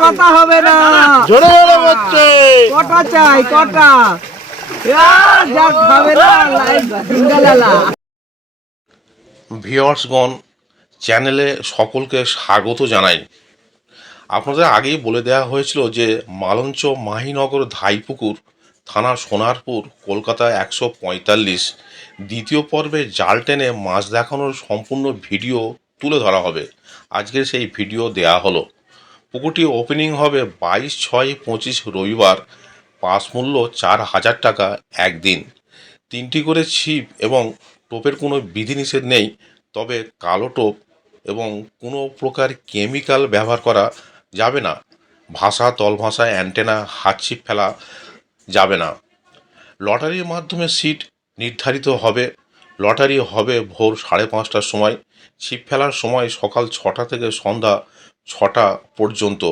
কথা হবে না, জোরে জোরে বলছে কটা চাই কটা ভিউয়ার্সগণ, চ্যানেলে সকলকে স্বাগত জানাই। আপনাদের আগেই বলে দেওয়া হয়েছিল যে মালঞ্চ মাহিনগর ধাইপুকুর থানা সোনারপুর কলকাতা 145 দ্বিতীয় পর্বে জাল টেনে মাছ দেখানোর সম্পূর্ণ ভিডিও তুলে ধরা হবে। আজকের সেই ভিডিও দেয়া হলো। পুকুরটি ওপেনিং হবে 22/6/25 রবিবার। পাস মূল্য 4000 টাকা একদিন। 3টি করে ছিপ এবং টোপের কোনো বিধিনিষেধ নেই, তবে কালো টোপ এবং কোনো প্রকার কেমিক্যাল ব্যবহার করা যাবে না। ভাষা, তল ভাষা, অ্যান্টেনা, হাত ছিপ ফেলা যাবে না। লটারির মাধ্যমে সিট নির্ধারিত হবে। লটারি হবে ভোর 5:30টার সময়। ছিপ ফেলার সময় সকাল 6টা থেকে সন্ধ্যা 6টা পর্যন্ত।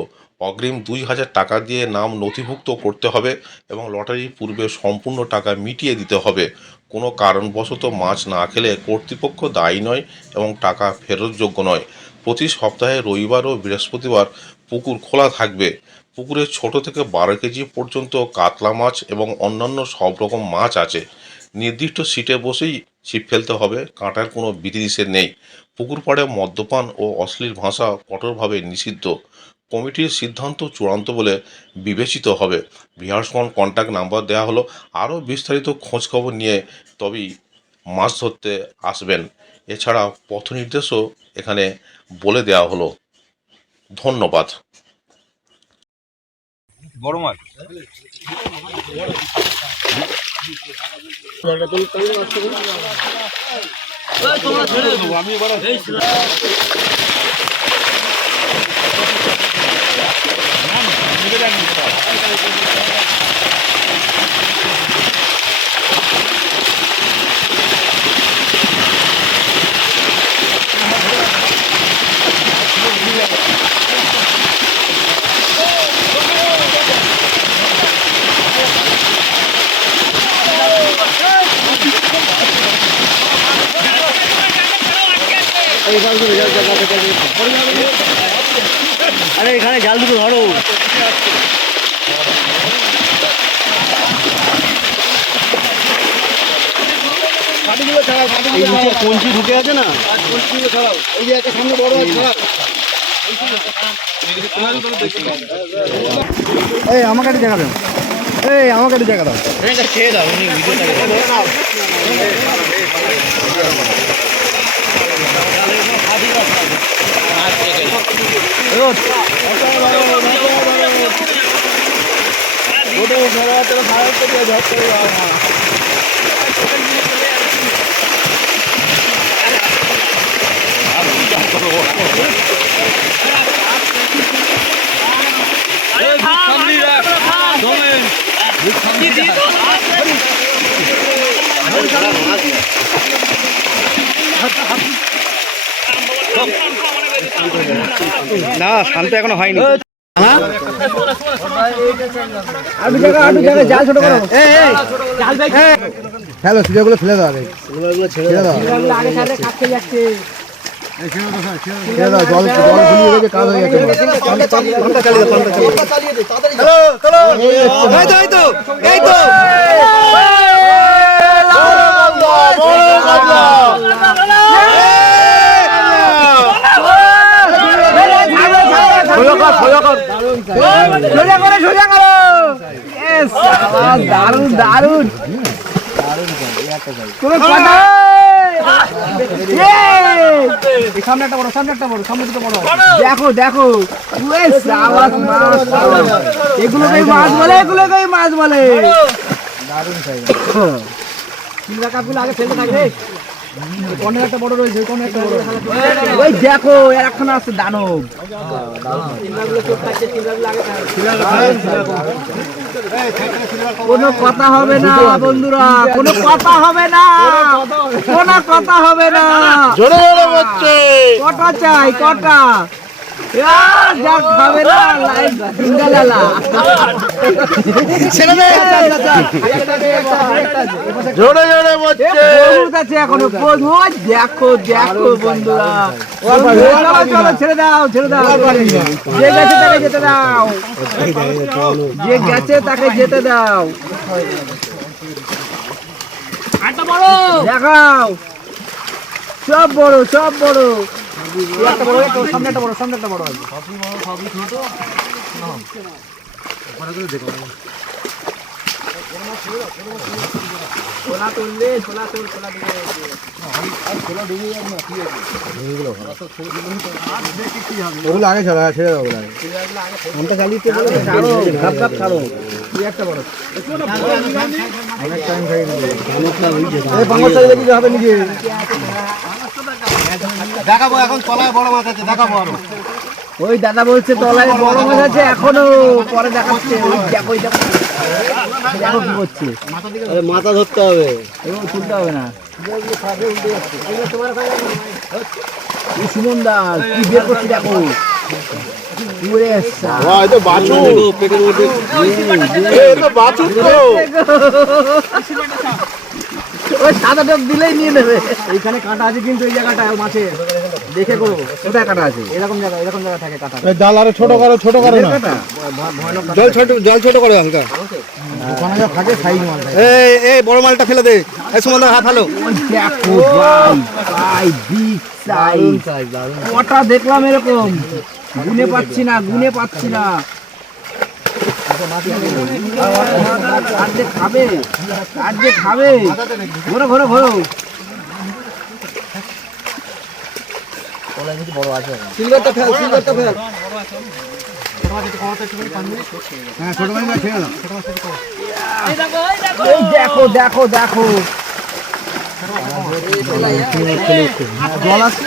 অগ্রিম 2000 টাকা দিয়ে নাম নথিভুক্ত করতে হবে এবং লটারির পূর্বে সম্পূর্ণ টাকা মিটিয়ে দিতে হবে। কোনো কারণবশত মাছ না খেলে কর্তৃপক্ষ দায়ী নয় এবং টাকা ফেরতযোগ্য নয়। প্রতি সপ্তাহে রবিবার ও বৃহস্পতিবার পুকুর খোলা থাকবে। পুকুরে ছোট থেকে 12 কেজি পর্যন্ত কাতলা মাছ এবং অন্যান্য সব রকম মাছ আছে। নির্দিষ্ট সিটে বসেই ছিপ ফেলতে হবে, কাঁটার কোনো বিধিনিষেধ নেই। পুকুর পাড়ে মদ্যপান ও অশ্লীল ভাষা কঠোরভাবে নিষিদ্ধ। কমিটির সিদ্ধান্ত চূড়ান্ত বলে বিবেচিত হবে। ভিউয়ার্সগণ, কন্ট্যাক্ট নাম্বার দেওয়া হলো। আরও বিস্তারিত খোঁজখবর নিয়ে তবেই মাছ ধরতে আসবেন। এছাড়া পথ নির্দেশও এখানে বলে দেওয়া হলো। ধন্যবাদ। বড় মাছ আমি এবার আরে এখানে জাল দুটো ধরো। কঞ্চি ঢুকে আছে না, এই যে একটা সামনে বড় আছে। এই আমাকে একটা জায়গা দাও, এই আমাকে একটা জায়গা দাও, খেয়ে দাও। না, শান্ত এখনো হয়নি। হ্যালো, সুযোগগুলো ফেলে দাও, ছেড়ে দাও, জল ফুলিয়ে গেছে, কাজ হয়ে গেছে। দারুন দারুন, সামনে একটা বড়, সামনে একটা বড়, সামনে দুটো বড়। দেখো দেখো, এগুলোকেই মাছ বলে, এগুলোকেই মাছ বলে। দারুন সাইজ। কাপগুলো আগে ফেলতে থাকবে। অনেক একটা বড় রয়েছে, অনেক একটা বড়। ওই দেখো এর একখানা আছে দানব। কোনো কথা হবে না বন্ধুরা, কোনো কথা হবে না, কোনো কথা হবে না। জোরে জোরে বলছে কটা চাই কটা? যা খাবে না লাইভ সিঙ্গালালা ছেড়ে দে। জোরে জোরে বলছে বহুত আছে এখনো বহুত। দেখো দেখো বন্ধুরা, চলো চলো ছেড়ে দাও ছেড়ে দাও। যে গেছে তাকে যেতে দাও, যে গেছে তাকে যেতে দাও। দেখাও সব বড় সব বড়। একটা বড়, সামনে একটা বড়, সামনে একটা বড় আছে। ছোলা তুললে ছোলা তুল, ছোলা দিবে ওগুলো আগে ছাড়া, ছেড়ে দাও। আমটা চালিয়ে ছাড়ো, ঘাপ ঘাপ ছাড়ো। তুই একটা বড় অনেক টাইম হয়ে গেল। এই পাঙ্গস চালিয়ে দিতে হবে নিজে। দেখাবো এখন তলায় বড় মাছ আছে, দেখাবো আরো। ওই দাদা বলছে তলায় বড় মাছ আছে এখনো, পরে দেখাচ্ছে। ওই দেখো দেখো দেখো কি করছে। মাথা ধরতে হবে, এগুলো তুলতে হবে না। সুমন দাস কি বের করছি দেখো। ওই সাদা টক দিলেই নিয়ে নেবে। এইখানে কাঁটা আছে কিন্তু এই জায়গাটা মাছে দেখে করো। কোথায় কাঁটা আছে? এরকম জায়গা, এরকম জায়গা থাকে কাঁটা। জাল আরো ছোট করো, ছোট করো না। জল ছোট করো হালকা। ওখানে যা থাকে সাইজ মাল থাকে। এই এই বড় মালটা ফেলে দে। এই সুমন হাত ফেলো। দেখো ভাই ভাই বিগ সাইজ। কটা দেখলাম এরকম, গুনে পাচ্ছি না, গুনে পাচ্ছি না। আর যে খাবে, আর যে খাবে। ঘোরো ঘোরো ঘোরো। সিলভারটা ফেল, সিলভারটা ফেল। হ্যাঁ ছোট মাছ ছেড়ে দাও। এই দেখো দেখো দেখো জল আছে।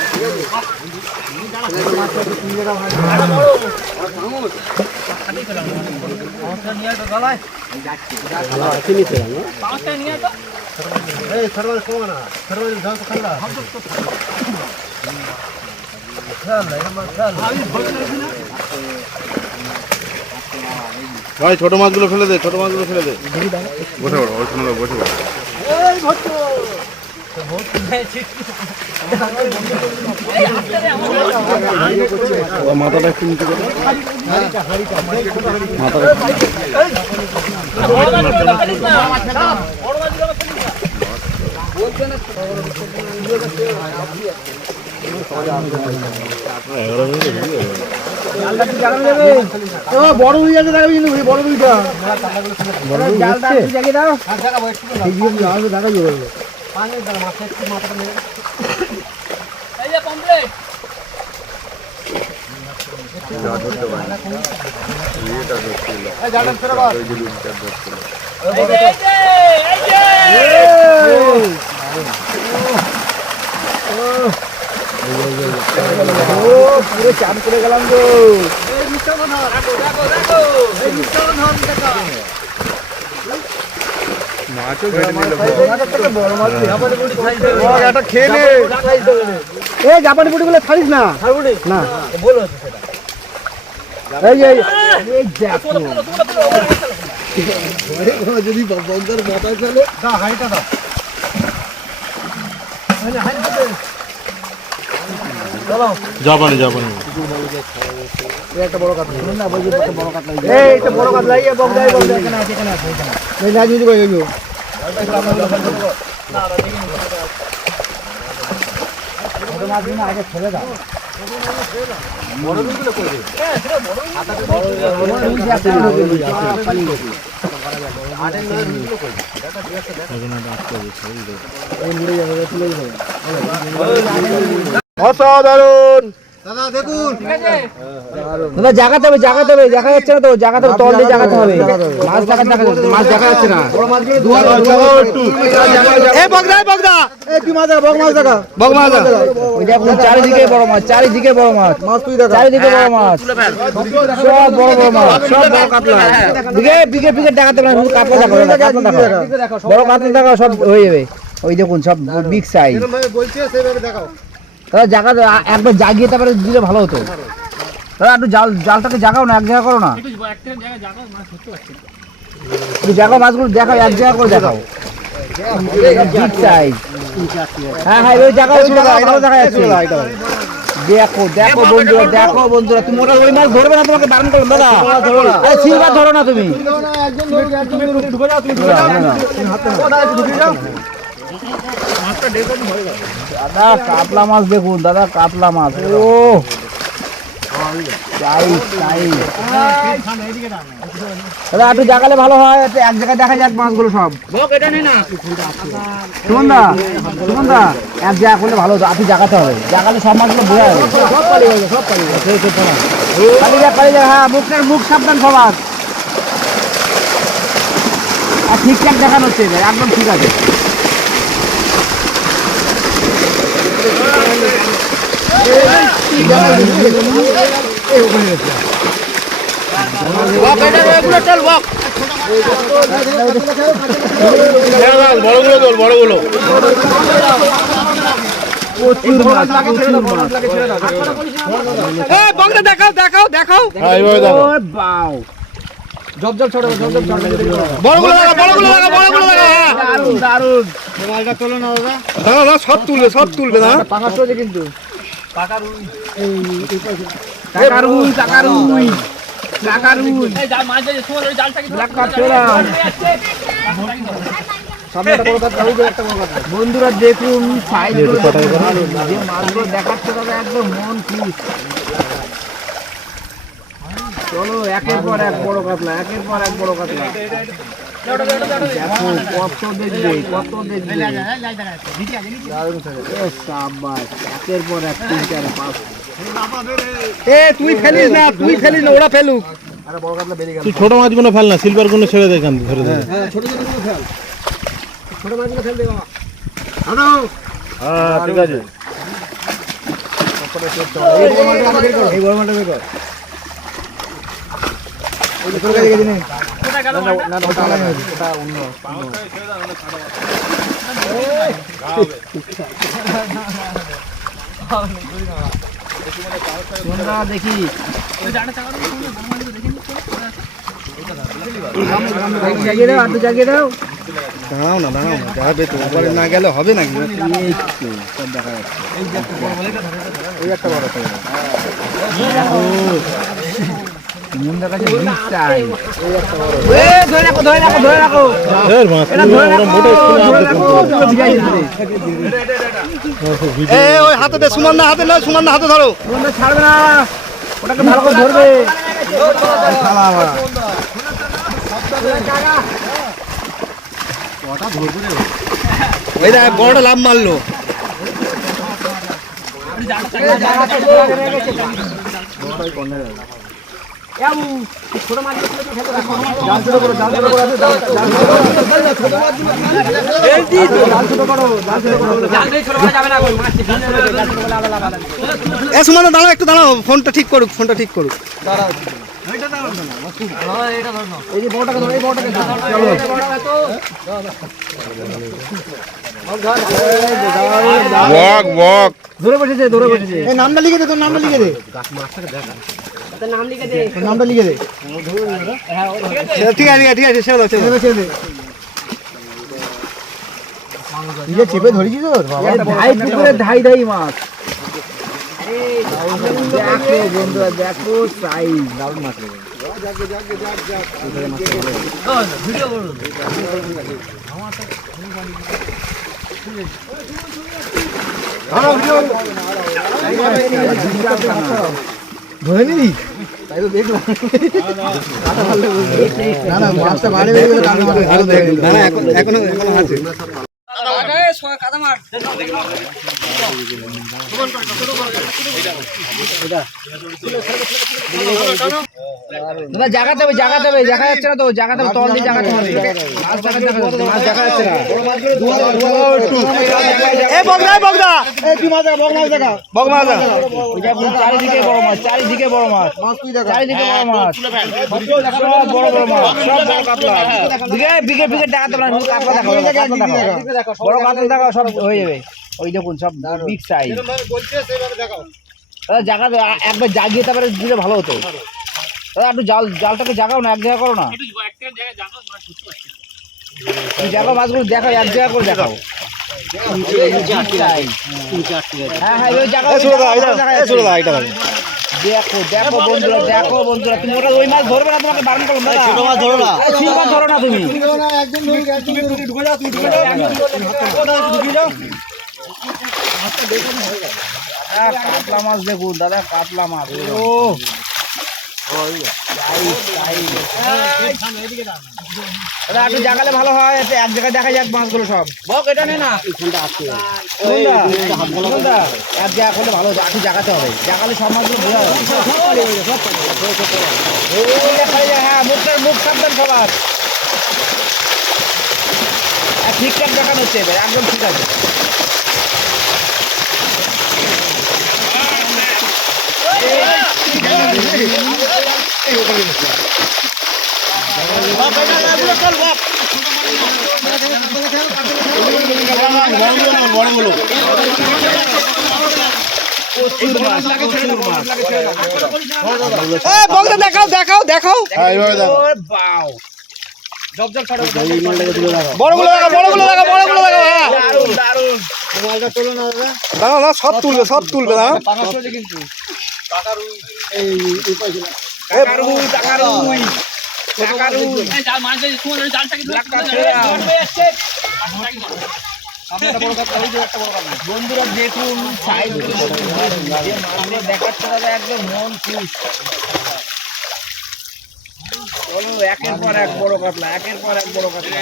ভাই ছোট মাছগুলো ফেলে দে, ছোট মাছগুলো ফেলে দে। বসে পড়ো, ওইখানে বসে পড়ো। মাথাটা একটু নিচে করো। বড় রুই আছে দেখাবি কিন্তু, বড় রুইটা জালটা জায়গায় দাও। পুরো চাপ করে গেলাম গো। জাপানি পুটি গুলো ছাড়িস না, না যদি বঙ্গের মাথায় চলে হাইটা দাও। জাপানি জাপানি একটা বড় কাতলা না, বড় কাতলা। এই একটা বড় কাতলা, এই বঙ্গাই বঙ্গাই এখানে আছে, এখানে আছে, এখানে। এই না দিদি কই গেল? বড় মাছ দিন আগে ছেড়ে দাও। বড় গুলো কই দে? সেটা বড় অসাধারণ দাদা জাগাতে হবে দেখা যাচ্ছে না তো, জাগাতে হবে, তল দিয়ে জাগাতে হবে, মাছ দেখা যাচ্ছে না। ওই দেখুন চারিদিকে বড় মাছ, চারিদিকে বড় মাছ, সব বড় মাছ, সব বড় কাতলা। বিঘে দেখাতে পারে, কাতলা দেখো, বড় কাতলা দেখো, সব হয়ে যাবে। ওই দেখুন সব বিগ সাইজ। দাদা জায়গা একবার জাগিয়ে তারপরে দিলে ভালো হতো। দাদা একটু জালটাকে জাগাও না, এক জায়গা করো না, একটু জাগাও মাছগুলো, দেখাও এক জায়গা করে দেখাও, বিগ সাইজ। হ্যাঁ ওই জায়গা ভালো দেখা যাচ্ছে। দেখো বন্ধুরা, তুমি ওটা ওই মাছ ধরবে না, তোমাকে বারণ করলাম দাদা, সিলভার ধরো না তুমি। দাদা কাতলা মাছ দেখুন, দাদা কাতলা মাছ, ও দাদা একটু জাগালে ভালো হয়, এক জায়গায় দেখা যাক মাছগুলো সব। সুমন দা এক জায়গা করলে ভালো হতো, আপনি জাগাতে হবে, জাগালে সব মাছগুলো বোঝা যাবে। হ্যাঁ মুখ সাবধান সবার, আর ঠিকঠাক দেখানো হচ্ছে, একদম ঠিক আছে। বড়গুলো দেখাও। জব ছড়ো, বড়গুলো দারুন। দাদা সব তুলবে না, পাঙাশ হচ্ছে কিন্তু বন্ধুরা দেখুন সাইজ যে মাছগুলো দেখাচ্ছে দাদা, একদম মন খুশ। চলো একের পর এক বড় কাতলা, একের পর এক বড় কাতলা। দেখো কত দেখবে, একের পর এক, 3 4 5। তুই ফেলিস না, ওরা ফেলুক। তুই ছোট মাছগুলো ফেল না, সিলভার গুলো ছেড়ে দে, এখান ধরে দে। ছোট মাছগুলো ফেল দে বাবা। ঠিক আছে, এই বড় মাছটা বের কর। দেখি জাগিয়ে দাও, দাঁড়াও না, যাবে তো, ওপরে না গেলে হবে নাকি? সব দেখা যাচ্ছে। এই একটা বড় হাতে দে, সুমান না হাতে ধরো, ছাড়বে না, ওটাকে ভালো করে ধরবে। ওই দেখ বড়টা লাভ মারলো। সুমান দাঁড়াও, একটু দাঁড়াও, ফোনটা ঠিক করুক। ধরে বসেছে, নামটা লিখে দে, তোর নামটা লিখে দে, নামটা লিখে দে। ঠিক আছে, ছেড়ে দে। নিজে চেপে ধরেছি তো, ধাই পুকুরে ধাই মাছ। দেখো বন্ধুরা, দেখো সাইজ, দারুণ মাছ। ধরে নিবি, তাই তো দেখলাম। না মাছটা বাইরে বেরিয়ে গেলে এখনো আছে। দাদা জাগাতে হবে জাগা যাচ্ছে না তো, জাগাতে হবে, তল দিয়ে জাগাতে হবে, মাছ জাগাতে হবে, মাছ জাগা যাচ্ছে না। চারিদিকে বড় মাছ, চারিদিকে বড় মাছ, চারিদিকে বড় মাছ, সব বড় বড় মাছ, সব বড় কাতলা। বিঘে বিঘে টাকা তোলা, কাতলা দেখো, বড় কাতলা দেখো, সব হয়ে যাবে। ওই দেখুন সব বিগ সাইজ। দাদা জাগাতে একবার জাগিয়ে তারপরে দিলে ভালো হতো। দাদা একটু জালটাকে জাগাও না, এক জায়গা করো না, জাগাও মাছগুলো, দেখাও এক জায়গা করে দেখাও। হ্যাঁ হ্যাঁ দেখো দেখো বন্ধুরা, দেখো বন্ধুরা, তুমি ওটা ওই মাছ ধরবে না, তোমাকে বারণ করলাম দাদা, ছোট মাছ ধরো না, ছিল মাছ ধরো না তুমি। কাতলা মাছ দেখুন দাদা, কাতলা মাছ। ও দাদা একটু জাগালে ভালো হয়, এক জায়গায় দেখা যাক মাছগুলো সব। বক এটা নে না, এক জায়গা করলে ভালো, একটু জাগাতে হবে, জাগালে সব মাছগুলো বোঝা যাবে। হ্যাঁ মুখ সাবধান সবার, ঠিকঠাক দেখানো হচ্ছে এবার, একদম ঠিক আছে। দেখাও দেখাও দেখাও, বড়গুলো দেখো, বড়গুলো দেখো, বড়গুলো দেখো। দারুন দারুন, দাঁড়াও না, সব তুলবে, সব তুলবে না, কিন্তু বন্ধুরা দেখুন দেখাচ্ছে দাদা, একদম মন খুশ। একের পর এক বড় কাতলা, একের পর এক বড় কাতলা।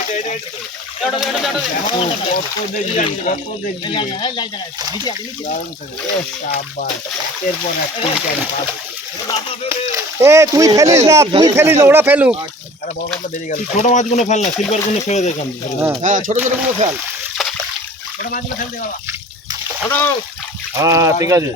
তুই ফেলিস না, তুই ফেলিস না, ওরা ফেলুক। ছোট মাছগুলো ফেল না, সিলভার গুলো ছেড়ে দেখান। হ্যাঁ ছোট ছোট গুলো ফেল, হ্যাঁ ঠিক আছে।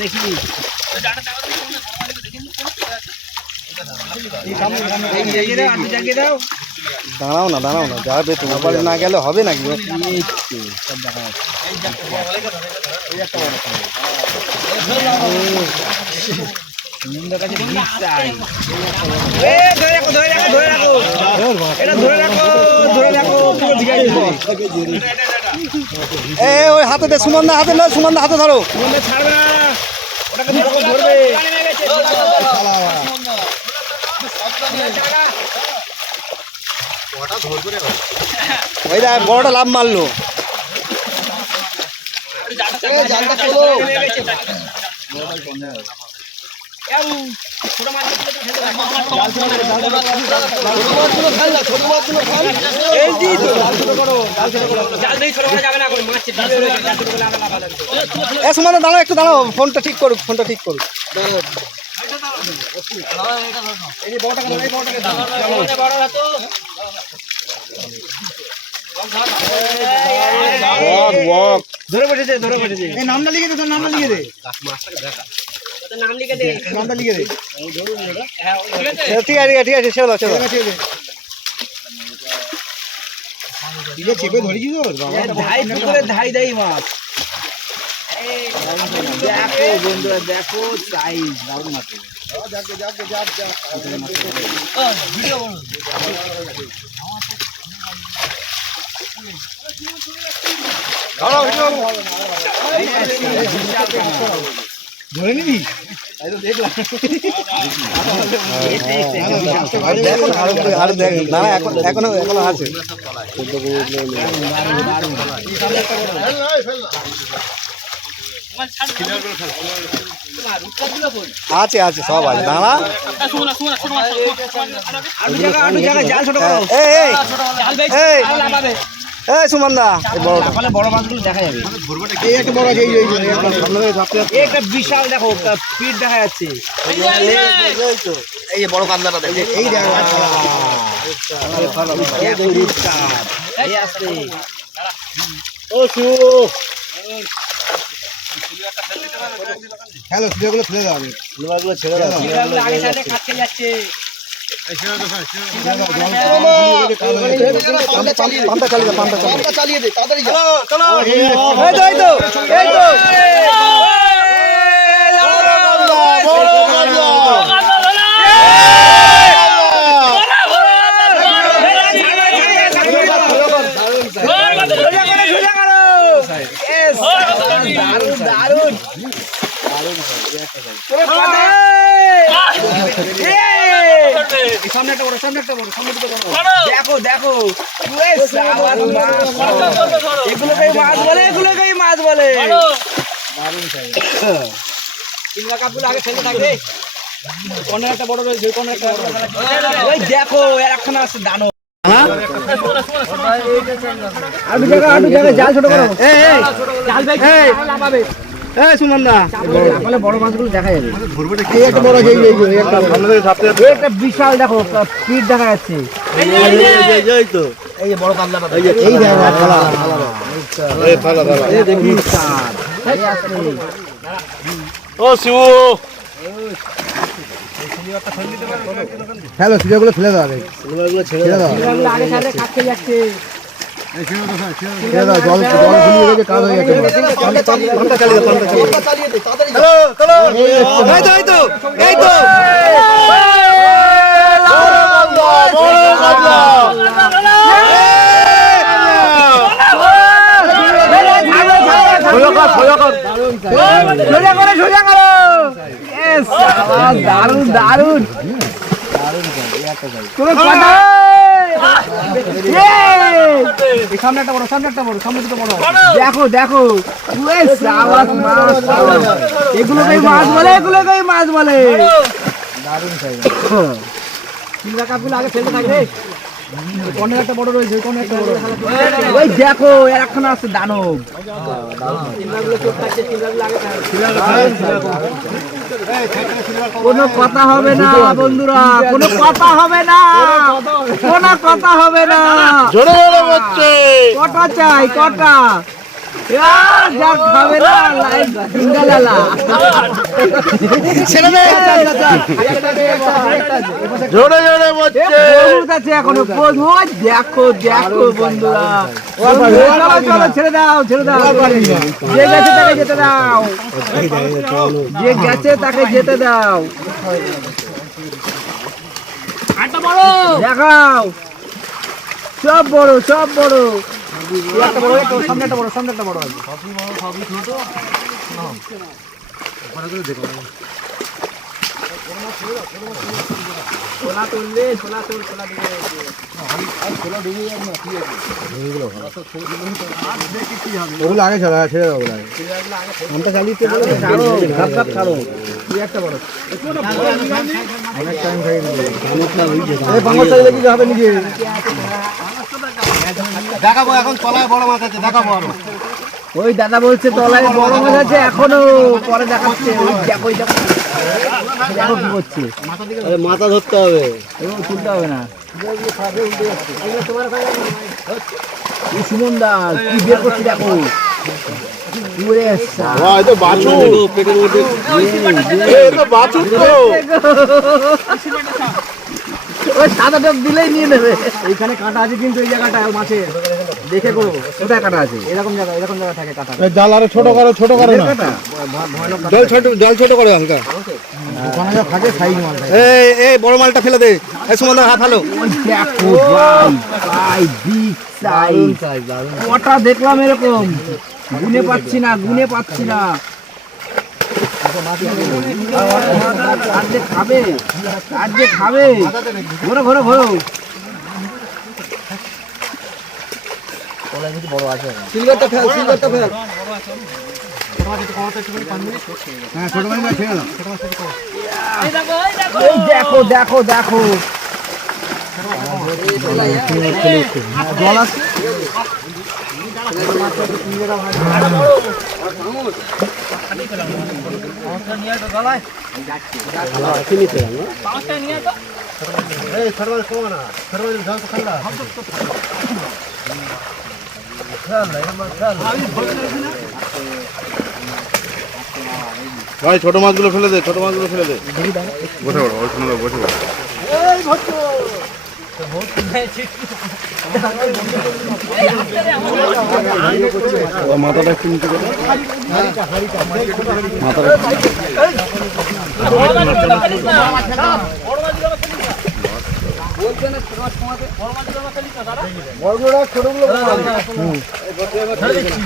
দেখি দাঁড়াও না, দাঁড়াও না, যাবে তোমার বাড়ি না গেলে হবে নাকি? ওই হাতে দে, সুমন দা হাতে, না সুমন দা হাতে ধরো, ছাড়বে না, ওটাকে ধরবে। ওই দেখ বড়টা লাভ মারলো। সুমন দা দাঁড়াও, একটু দাঁড়াও, ফোনটা ঠিক করুক, ফোনটা ঠিক করুক। ধরে বসেছে, ধরে বসেছে। নামটা লিখে দে, তোর নামটা লিখে দে, নাম লিখে দে, নামটা লিখে দে। ঠিক আছে ঠিক আছে, ছেড়ে দাও, ছেড়ে দাও। চেপে ধরেছি তো, ধাই পুকুরে ধাই ধাই মাছ। দেখো বন্ধুরা, দেখো সাইজ, দারুণ মাছ। ধরে নিবি। আরে দেখ না এখনো আছে আছে আছে সব আছে দাঁড়া জাল ছোট করো। এই সুমন দা তাহলে বড় মাছগুলো দেখা যাবে। এই একটা বড় আছে, এই একটা বিশাল দেখো পিঠ দেখা যাচ্ছে। এই বড় কান্দাটা দেখো এই দেখো এই আসছে। হ্যালো সুযোগগুলো ফেলে দাও সুযোগগুলো ছেড়ে দাও জিরাগুলো আগে সাইডে খাটকে যাচ্ছে। পাম্পটা চালিয়ে দে তাড়াতাড়ি চলো চলো এই তো এই তো দারুন সামনে একটা বড় দেখো দেখো এগুলোকেই মাছ বলে চিংড়া কাপগুলো আগে ফেলে থাকবে। অনেক একটা বড় রয়েছে ওই দেখো একখানা আছে দানো। আটু জায়গা জাল ছোট করো। এই সুমন দা তাহলে বড় মাছগুলো দেখা যাবে। এই একটা বড় আছে, এই একটা এই একটা বিশাল দেখো পিঠ দেখা যাচ্ছে। এই তো এই বড় কান্দাটা এই দেখো এই দেখি স্যার এই আসছে। ও শিবু হ্যালো সুযোগগুলো ফেলে দাও আগে সুযোগগুলো ছেড়ে দাও জিরাগুলো আগে সাইডে খাটকে যাচ্ছে। ছেড়ে দাও জল ফুলিয়ে গেছে কাজ হয়ে গেছে পাম্পটা চালিয়ে দে তাড়াতাড়ি হ্যালো চলো এই তো এই তো দারুন দারুন সামনে একটা বড় সামনে দুটো বড় দেখো দেখো এগুলোকেই মাছ বলে দারুন চিংড়া কাপগুলো আগে ফেলতে থাকবে। অনেক একটা বড় রয়েছে ওই দেখো একখানা আছে দানব। কোনো কথা হবে না বন্ধুরা, কোনো কথা হবে না, কোনো কথা হবে না। কটা চাই কটা খাবে না এখনো দেখো দেখো বন্ধুরা চলো ছেড়ে দাও যে গেছে তাকে যেতে দাও, যে গেছে তাকে যেতে দাও। দেখাও সব বড় একটা বড় সামনে একটা বড় আছে। ওগুলো আগে ছাড়া ছেড়ে দাও পাম্পটা চালিয়ে ছাড়ো একটা বড় অনেক টাইম খাই এই পাম্পটা চালিয়ে কি হবে নিজে দেখাবো এখন তলায় বড় মাছ আছে দেখাবো আরো। ওই দাদা বলছে তলায় বড় মাছ আছে এখনো, পরে দেখাচ্ছে। ওই দেখো দেখো কি করছে, মাথা ধরতে হবে এবং তুলতে হবে না। এই সুমন দা কি বের করছি দেখো। ওই সাদা টপ দিলেই নিয়ে নেবে। এইখানে কাঁটা আছে কিন্তু এই জায়গাটা মাছে দেখে করো। কোথায় কাঁটা আছে? এরকম জায়গা থাকে কাঁটা। জাল আরো ছোট করো না কাঁটা জল ছোট করে হালকা থাকে সাইজ মাল এই বড় মালটা ফেলে দে এই সুমন হাত ফেলো। দেখো ভাই বিগ সাইজ কটা দেখলাম এরকম, গুনে পাচ্ছি না আর যে খাবে ঘোরো ঘোরো ঘোরো সিলভারটা ফেল সিলভারটা ফেল হ্যাঁ ছোট মাছ খেয়ে নাও এই দেখো দেখো দেখো জল আছে ভাই ছোট মাছগুলো ফেলে দে, ছোট মাছগুলো ফেলে দে। বসে পড়ো, ওই সময় বসে পড়ো। মাথাটা একটু নিচে করে মাথাটা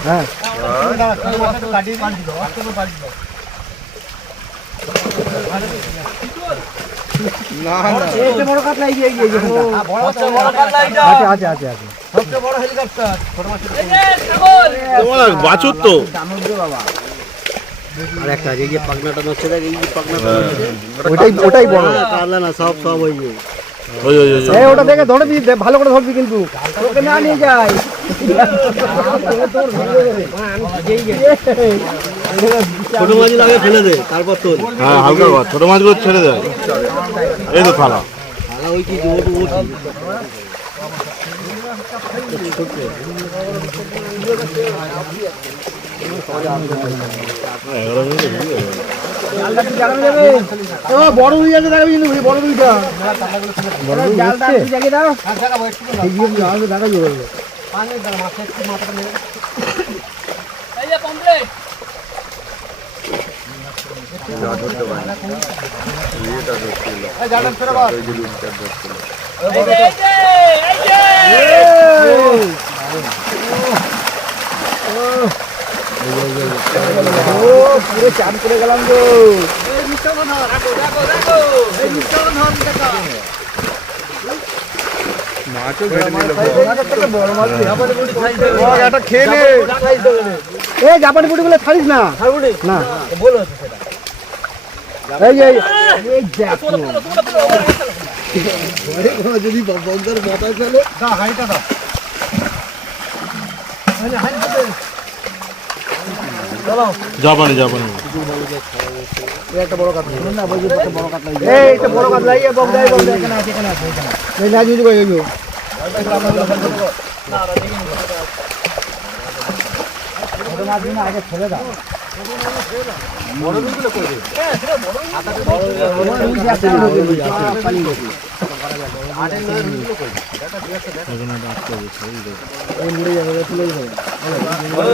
হ্যাঁ না না এই বড় কাতলা এই এই আছে আছে আছে তোমার বাছুর তো আর একটা এই যে পাকনাটা নচ্ছে দেখ এই যে পাকনাটা ওটাই বড় কাতলা না সব সব ওই যে ওই ওই ওই এই ওটা দেখে ধরবি ভালো করে ধরবি কিন্তু তোকে না নিয়ে যায় ছোট মাছ আগে ফেলে দে তারপর তোর হ্যাঁ হালকা কর, ছোট মাছগুলো ছেড়ে দেয়। এই তো থালা ওই কি ওট ওট বড় রুই আছে দেখাবি কিন্তু বড় রুইটা জালটা একটু জায়গায় দাও পুরো চান করে গেলাম গো খেয়ে নে এই জাপানি পুটি গুলো ছাড়িস না না এই এই যদি বঙ্গের মাথায় ফেলে জাপানি জাপানি একটা বড় কাতলা না বড় কাতলা এই একটা বড় কাতলা এই বঙ্গাই বঙ্গাই এখানে আছে এই না যদি কই গেল আগে ছেড়ে দাও বড় গুলো কই দে বড়